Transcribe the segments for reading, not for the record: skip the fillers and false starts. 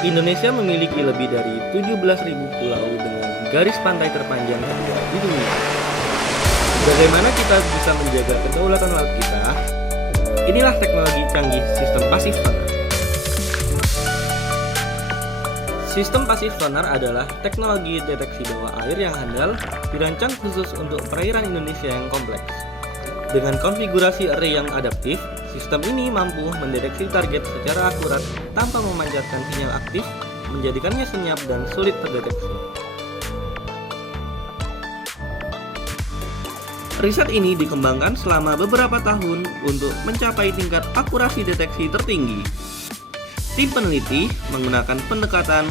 Indonesia memiliki lebih dari 17.000 pulau dengan garis pantai terpanjang kedua di dunia. Bagaimana kita bisa menjaga kedaulatan laut kita? Inilah teknologi canggih sistem pasif sonar. Sistem pasif sonar adalah teknologi deteksi bawah air yang handal, dirancang khusus untuk perairan Indonesia yang kompleks. Dengan konfigurasi array yang adaptif, sistem ini mampu mendeteksi target secara akurat tanpa memancarkan sinyal aktif, menjadikannya senyap dan sulit terdeteksi. Riset ini dikembangkan selama beberapa tahun untuk mencapai tingkat akurasi deteksi tertinggi. Tim peneliti menggunakan pendekatan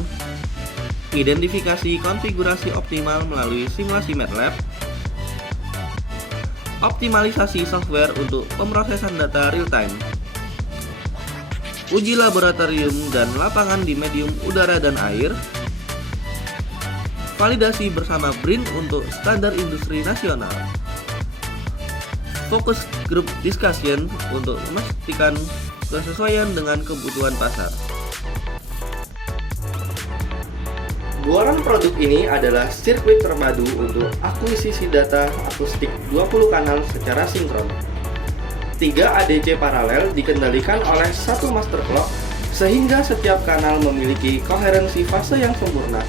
identifikasi konfigurasi optimal melalui simulasi MATLAB, optimalisasi software untuk pemrosesan data real-time, uji laboratorium dan lapangan di medium udara dan air, validasi bersama BRIN untuk standar industri nasional, fokus group discussion untuk memastikan kesesuaian dengan kebutuhan pasar. Buaran produk ini adalah sirkuit terpadu untuk akuisisi data akustik 20 kanal secara sinkron. 3 ADC paralel dikendalikan oleh satu master clock sehingga setiap kanal memiliki koherensi fase yang sempurna.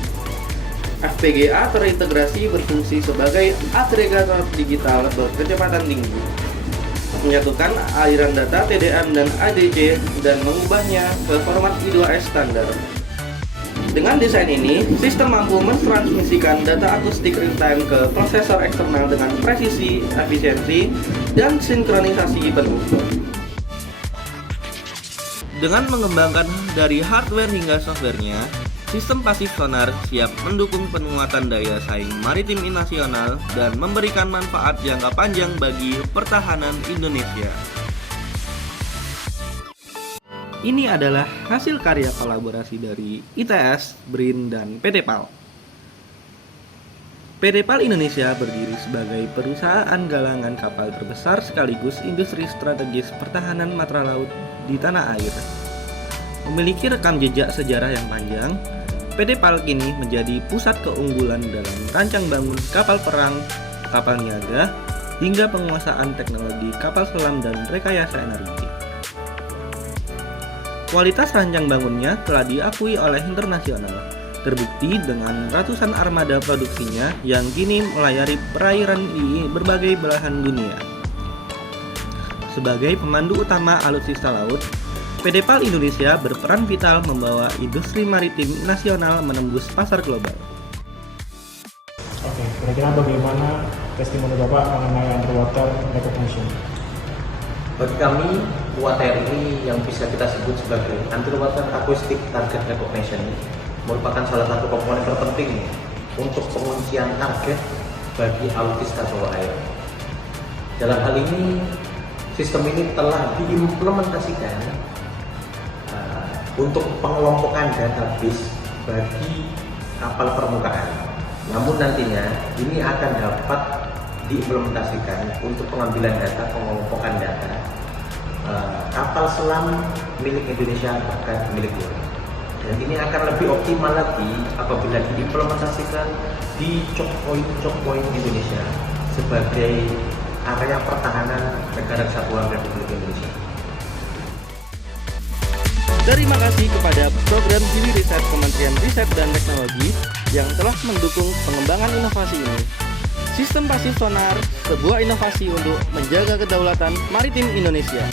FPGA terintegrasi berfungsi sebagai agregator digital berkecepatan tinggi, menyatukan aliran data TDM dan ADC dan mengubahnya ke format I2S standar. Dengan desain ini, sistem mampu mentransmisikan data akustik real-time ke prosesor eksternal dengan presisi, efisiensi, dan sinkronisasi penuh. Dengan mengembangkan dari hardware hingga softwarenya, sistem pasif sonar siap mendukung penguatan daya saing maritim nasional dan memberikan manfaat jangka panjang bagi pertahanan Indonesia. Ini adalah hasil karya kolaborasi dari ITS, BRIN, dan PT PAL. PT PAL Indonesia berdiri sebagai perusahaan galangan kapal terbesar sekaligus industri strategis pertahanan matra laut di tanah air. Memiliki rekam jejak sejarah yang panjang, PT PAL kini menjadi pusat keunggulan dalam rancang bangun kapal perang, kapal niaga, hingga penguasaan teknologi kapal selam dan rekayasa energi. Kualitas rancang bangunnya telah diakui oleh internasional, terbukti dengan ratusan armada produksinya yang kini melayari perairan di berbagai belahan dunia. Sebagai pemandu utama alutsista laut, PT PAL Indonesia berperan vital membawa industri maritim nasional menembus pasar global. Oke, kira-kira bagaimana testimoni Bapak mengenai underwater recognition? Bagi kami, UATR ini yang bisa kita sebut sebagai Underwater Acoustic Target Recognition merupakan salah satu komponen terpenting untuk penguncian target bagi alutsista bawah air. Dalam hal ini, sistem ini telah diimplementasikan untuk pengelompokan database bagi kapal permukaan. Namun nantinya ini akan dapat diimplementasikan untuk pengambilan data, pengelompokan data kapal selam milik Indonesia bahkan milik luar. Dan ini akan lebih optimal lagi apabila diimplementasikan di choke point Indonesia sebagai area pertahanan negara kesatuan Republik Indonesia. Terima kasih kepada program Gili Riset Kementerian Riset dan Teknologi yang telah mendukung pengembangan inovasi ini. Sistem pasif sonar, sebuah inovasi untuk menjaga kedaulatan maritim Indonesia.